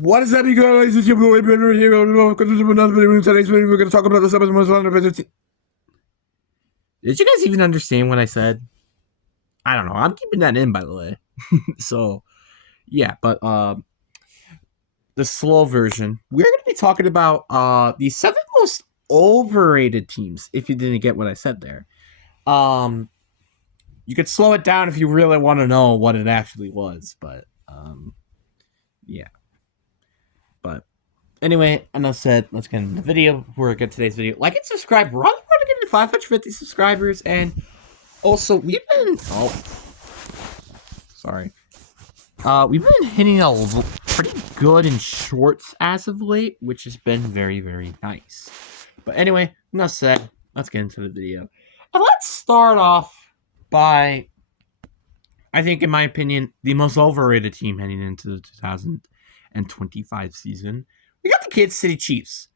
What is happening, guys? It's your boy Ben here. Welcome to another video. Today's video, we're going to talk about the seventh most valuable team. Did you guys even understand what I said? I don't know. I'm keeping that in, by the way. So, yeah, but the slow version. We're going to be talking about the seven most overrated teams. If you didn't get what I said there, you could slow it down if you really want to know what it actually was. But yeah. But anyway, enough said. Let's get into the video. Before we get today's video, like and subscribe. We're on the road to getting to 550 subscribers, and also we've been we've been hitting a pretty good in shorts as of late, which has been very, very nice. But anyway, enough said. Let's get into the video. And let's start off by, I think, in my opinion, the most overrated team heading into the 2025 season. We got the Kansas City Chiefs.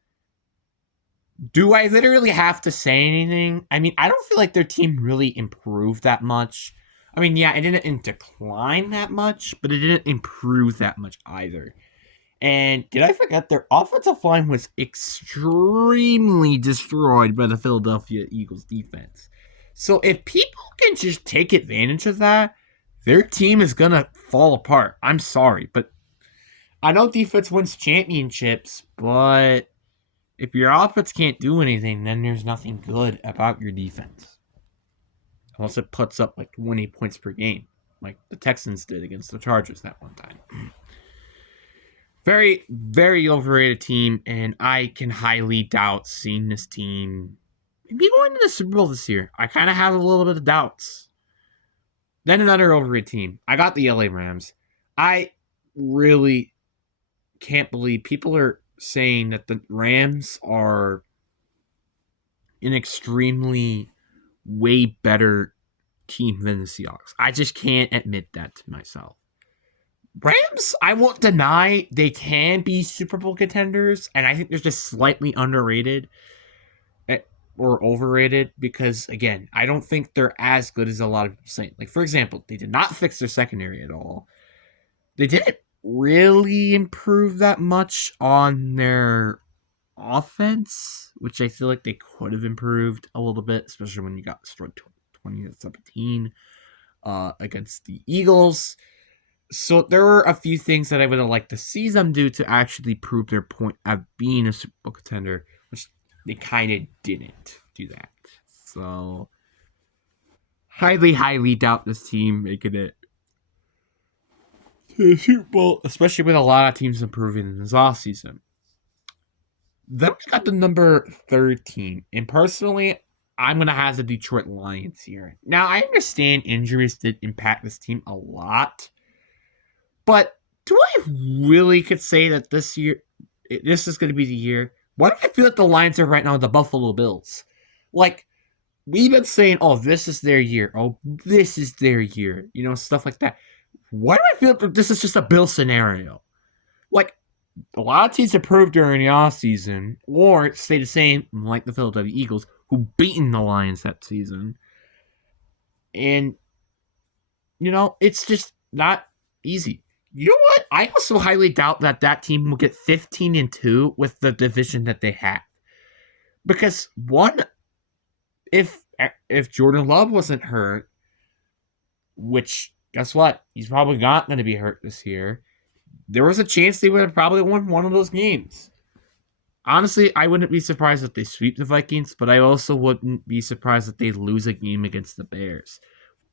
Do I literally have to say anything? I mean, I don't feel like their team really improved that much. I mean, yeah, it didn't decline that much, but it didn't improve that much either. And did I forget their offensive line was extremely destroyed by the Philadelphia Eagles defense. So if people can just take advantage of that, their team is going to fall apart. I'm sorry, but I know defense wins championships, but if your offense can't do anything, then there's nothing good about your defense. Unless it puts up like 20 points per game, like the Texans did against the Chargers that one time. Very, very overrated team, and I can highly doubt seeing this team maybe going to the Super Bowl this year. I kind of have a little bit of doubts. Then another overrated team. I got the LA Rams. I really can't believe people are saying that the Rams are an extremely way better team than the Seahawks. I just can't admit that to myself. Rams, I won't deny they can be Super Bowl contenders, and I think they're just slightly underrated or overrated because, again, I don't think they're as good as a lot of people say. Like, for example, they did not fix their secondary at all. They didn't really improve that much on their offense, which I feel like they could have improved a little bit, especially when you got destroyed 20-17 against the Eagles. So there were a few things that I would have liked to see them do to actually prove their point of being a Super Bowl contender, which they kind of didn't do that. So highly, highly doubt this team making it to the Super Bowl, especially with a lot of teams improving in this offseason. Then we got the number 13. And personally, I'm going to have the Detroit Lions here. Now, I understand injuries did impact this team a lot. But do I really could say that this year, this is going to be the year? Why do I feel like the Lions are right now the Buffalo Bills? Like, we've been saying, oh, this is their year. Oh, this is their year. You know, stuff like that. Why do I feel like this is just a Bill scenario? Like, a lot of teams improved during the offseason or stay the same, like the Philadelphia Eagles, who beaten the Lions that season. And, you know, it's just not easy. You know what? I also highly doubt that team will get 15-2 with the division that they have. Because, one, if Jordan Love wasn't hurt, which, guess what? He's probably not going to be hurt this year. There was a chance they would have probably won one of those games. Honestly, I wouldn't be surprised if they sweep the Vikings, but I also wouldn't be surprised if they lose a game against the Bears,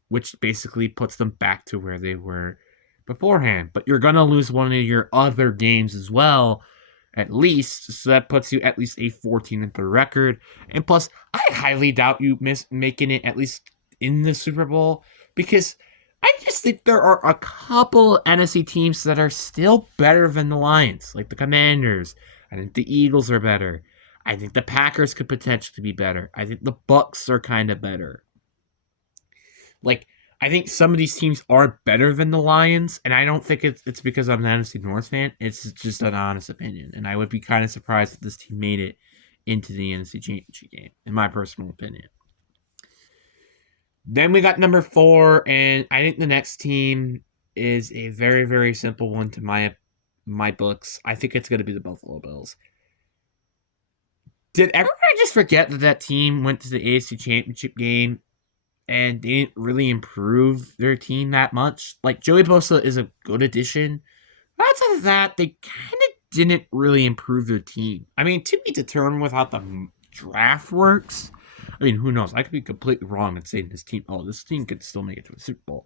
which basically puts them back to where they were beforehand. But you're going to lose one of your other games as well, at least, so that puts you at least a 14-3 record. And plus, I highly doubt you making it at least in the Super Bowl, because I just think there are a couple NFC teams that are still better than the Lions, like the Commanders. I think the Eagles are better. I think the Packers could potentially be better. I think the Bucks are kind of better. Like, I think some of these teams are better than the Lions, and I don't think it's because I'm an NFC North fan. It's just an honest opinion, and I would be kind of surprised if this team made it into the NFC Championship game, in my personal opinion. Then we got number 4, and I think the next team is a very, very simple one to my books. I think it's going to be the Buffalo Bills. Did everybody just forget that that team went to the AFC Championship game and they didn't really improve their team that much? Like, Joey Bosa is a good addition. But outside of that, they kind of didn't really improve their team. I mean, to be determined with how the draft works, I mean, who knows? I could be completely wrong in saying this team could still make it to a Super Bowl.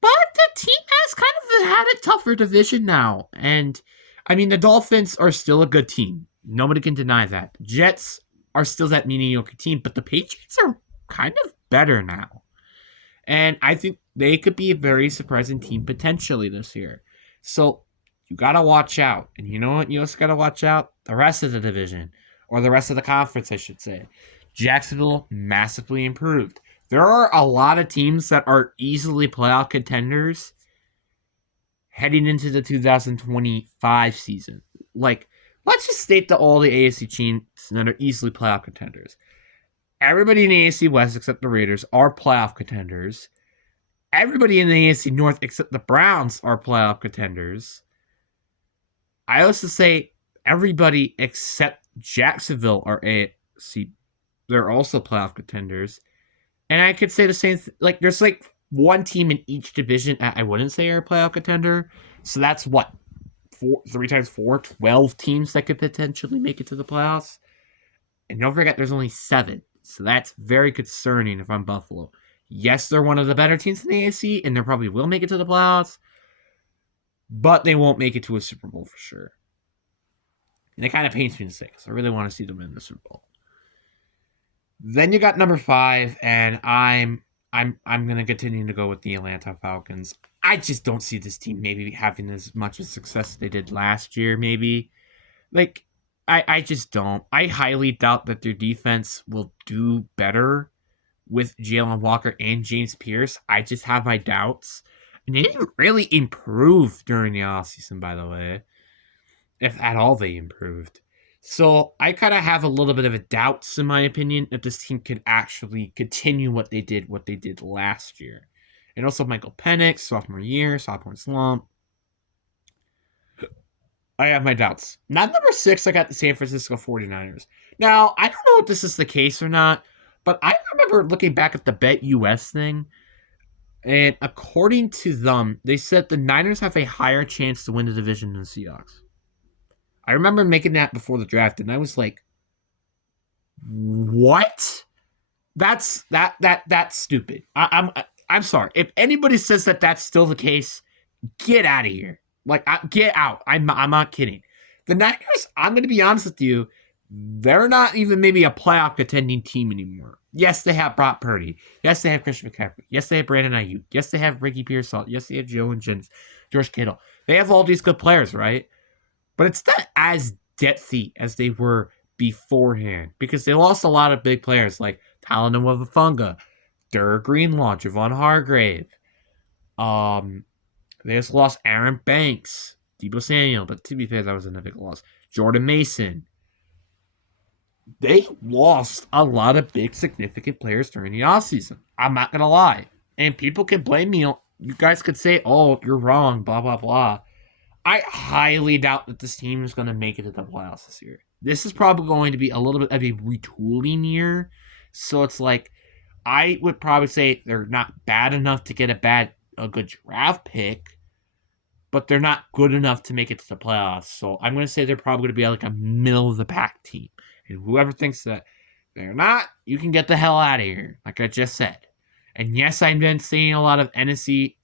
But the team has kind of had a tougher division now. And, I mean, the Dolphins are still a good team. Nobody can deny that. Jets are still that mediocre team, but the Patriots are kind of better now. And I think they could be a very surprising team potentially this year. So you got to watch out. And you know what? You also got to watch out the rest of the division, or the rest of the conference, I should say. Jacksonville massively improved. There are a lot of teams that are easily playoff contenders heading into the 2025 season. Like, let's just state that all the AFC teams that are easily playoff contenders. Everybody in the AFC West except the Raiders are playoff contenders. Everybody in the AFC North except the Browns are playoff contenders. I also say everybody except Jacksonville are AFC. They're also playoff contenders. And I could say the same thing. Like, there's like one team in each division I wouldn't say are a playoff contender. So that's what? 3 times 4, 12 teams that could potentially make it to the playoffs. And don't forget, there's only 7. So that's very concerning if I'm Buffalo. Yes, they're one of the better teams in the AFC, and they probably will make it to the playoffs. But they won't make it to a Super Bowl for sure. And it kind of pains me to say, because I really want to see them in the Super Bowl. Then you got number 5, and I'm gonna continue to go with the Atlanta Falcons. I just don't see this team maybe having as much of success as they did last year, maybe. Like, I just don't. I highly doubt that their defense will do better with Jalen Walker and James Pierce. I just have my doubts. And they didn't really improve during the offseason, by the way. If at all they improved. So I kind of have a little bit of a doubts, in my opinion, that this team could actually continue what they did last year. And also Michael Penix, sophomore slump. I have my doubts. Not number 6, I got the San Francisco 49ers. Now, I don't know if this is the case or not, but I remember looking back at the Bet US thing, and according to them, they said the Niners have a higher chance to win the division than the Seahawks. I remember making that before the draft, and I was like, "What? That's stupid." I'm sorry. If anybody says that that's still the case, get out of here. Like, get out. I'm not kidding. The Niners, I'm going to be honest with you, they're not even maybe a playoff contending team anymore. Yes, they have Brock Purdy. Yes, they have Christian McCaffrey. Yes, they have Brandon Ayuk. Yes, they have Ricky Pearsall. Yes, they have Joe and George Kittle. They have all these good players, right? But it's not as depthy as they were beforehand because they lost a lot of big players like Talanoa Vafunga, Durr Greenlaw, Javon Hargrave. They just lost Aaron Banks, Deebo Samuel, but to be fair, that wasn't a big loss. Jordan Mason. They lost a lot of big, significant players during the offseason. I'm not going to lie. And people can blame me. You guys could say, oh, you're wrong, blah, blah, blah. I highly doubt that this team is going to make it to the playoffs this year. This is probably going to be a little bit of a retooling year. So it's like, I would probably say they're not bad enough to get a good draft pick, but they're not good enough to make it to the playoffs. So I'm going to say they're probably going to be like a middle of the pack team. And whoever thinks that they're not, you can get the hell out of here, like I just said. And yes, I've been seeing a lot of NFC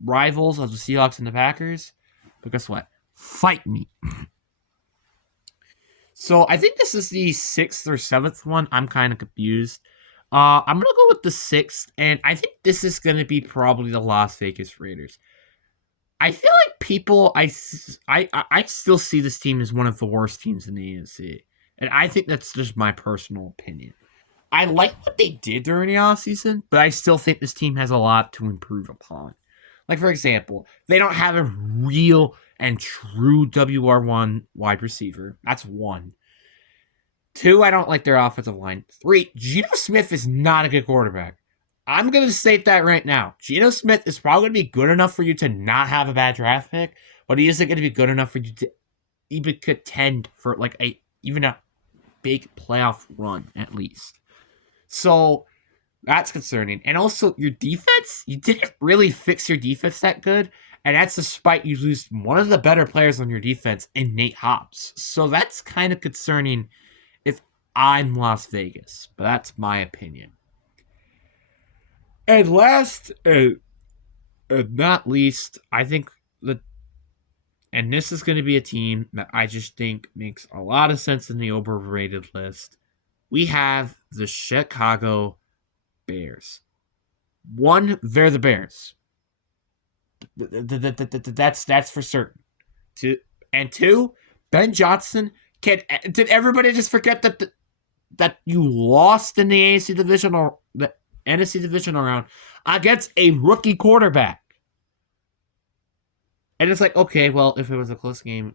rivals of the Seahawks and the Packers. But guess what? Fight me. So I think this is the 6th or 7th one. I'm kind of confused. I'm going to go with the 6th, and I think this is going to be probably the Las Vegas Raiders. I feel like people, I still see this team as one of the worst teams in the AFC. And I think that's just my personal opinion. I like what they did during the offseason, but I still think this team has a lot to improve upon. Like, for example, they don't have a real and true WR1 wide receiver. That's 1. 2, I don't like their offensive line. 3, Geno Smith is not a good quarterback. I'm going to state that right now. Geno Smith is probably going to be good enough for you to not have a bad draft pick, but he isn't going to be good enough for you to even contend for like even a big playoff run at least. So that's concerning. And also your defense, you didn't really fix your defense that good. And that's despite you lose one of the better players on your defense in Nate Hobbs. So that's kind of concerning if I'm Las Vegas. But that's my opinion. And last and not least, I think and this is going to be a team that I just think makes a lot of sense in the overrated list. We have the Chicago Bears. One, they're the Bears. That's for certain. Two, Ben Johnson. Did everybody just forget that you lost in the AFC division or the NFC divisional round against a rookie quarterback? And it's like, okay, well, if it was a close game,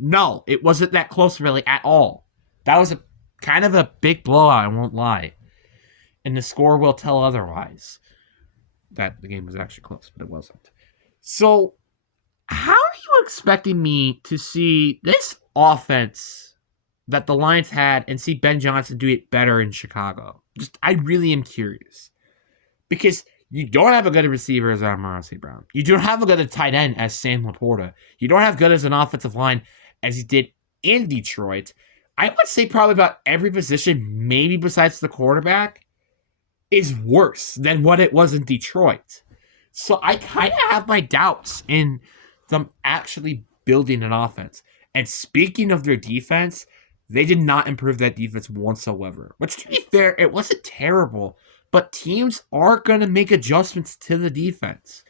no, it wasn't that close really at all. That was a kind of a big blowout, I won't lie. And the score will tell otherwise. That the game was actually close, but it wasn't. So, how are you expecting me to see this offense that the Lions had and see Ben Johnson do it better in Chicago? I really am curious. Because you don't have a good receiver as Amon-Ra St. Brown. You don't have a good tight end as Sam Laporta. You don't have good as an offensive line as you did in Detroit. I would say probably about every position, maybe besides the quarterback, is worse than what it was in Detroit. So I kind of have my doubts in them actually building an offense. And speaking of their defense, they did not improve that defense whatsoever. Which, to be fair, it wasn't terrible. But teams are going to make adjustments to the defense.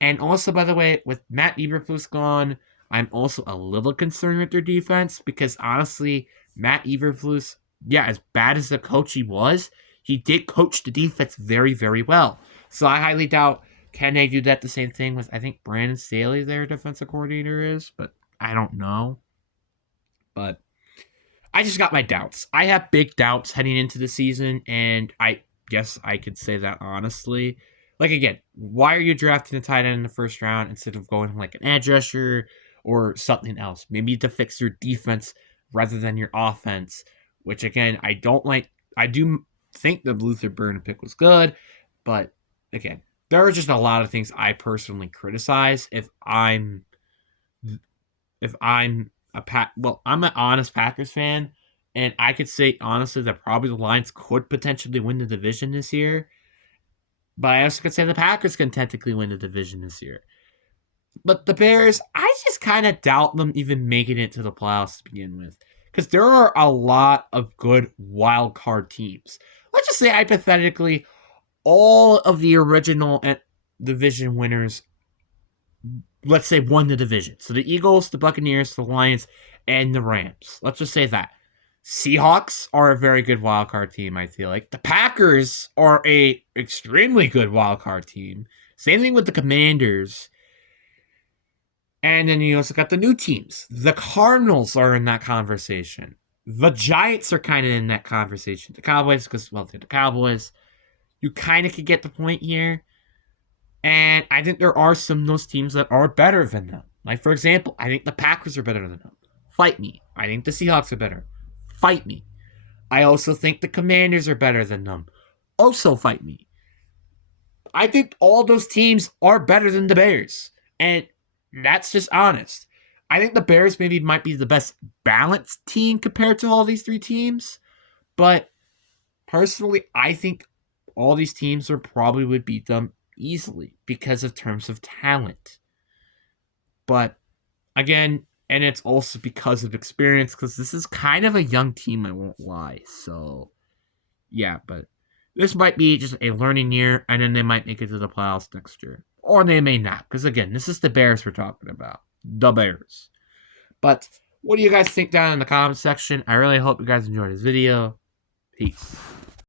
And also, by the way, with Matt Eberflus gone, I'm also a little concerned with their defense. Because honestly, Matt Eberflus, yeah, as bad as the coach he was, he did coach the defense very, very well. So I highly doubt, can they do that the same thing with, I think, Brandon Staley, their defensive coordinator is, but I don't know. But I just got my doubts. I have big doubts heading into the season, and I guess I could say that honestly. Like, again, why are you drafting a tight end in the first round instead of going like an edge rusher or something else? Maybe to fix your defense rather than your offense, which, again, I don't like. I do think the Luther Burden pick was good, but again, there are just a lot of things I personally criticize I'm I'm an honest Packers fan, and I could say honestly that probably the Lions could potentially win the division this year, but I also could say the Packers can technically win the division this year. But the Bears, I just kind of doubt them even making it to the playoffs to begin with, because there are a lot of good wild card teams. Let's just say hypothetically, all of the original division winners, let's say, won the division. So the Eagles, the Buccaneers, the Lions, and the Rams. Let's just say that. Seahawks are a very good wildcard team, I feel like. The Packers are a extremely good wildcard team. Same thing with the Commanders. And then you also got the new teams. The Cardinals are in that conversation. The Giants are kind of in that conversation. The Cowboys, because, well, they're the Cowboys. You kind of could get the point here. And I think there are some of those teams that are better than them. Like, for example, I think the Packers are better than them. Fight me. I think the Seahawks are better. Fight me. I also think the Commanders are better than them. Also fight me. I think all those teams are better than the Bears. And that's just honest. I think the Bears maybe might be the best balanced team compared to all these three teams. But personally, I think all these teams probably would beat them easily because of terms of talent. But again, and it's also because of experience, because this is kind of a young team, I won't lie. So, yeah, but this might be just a learning year, and then they might make it to the playoffs next year. Or they may not, because again, this is the Bears we're talking about. The Bears. But what do you guys think down in the comment section? I really hope you guys enjoyed this video. Peace.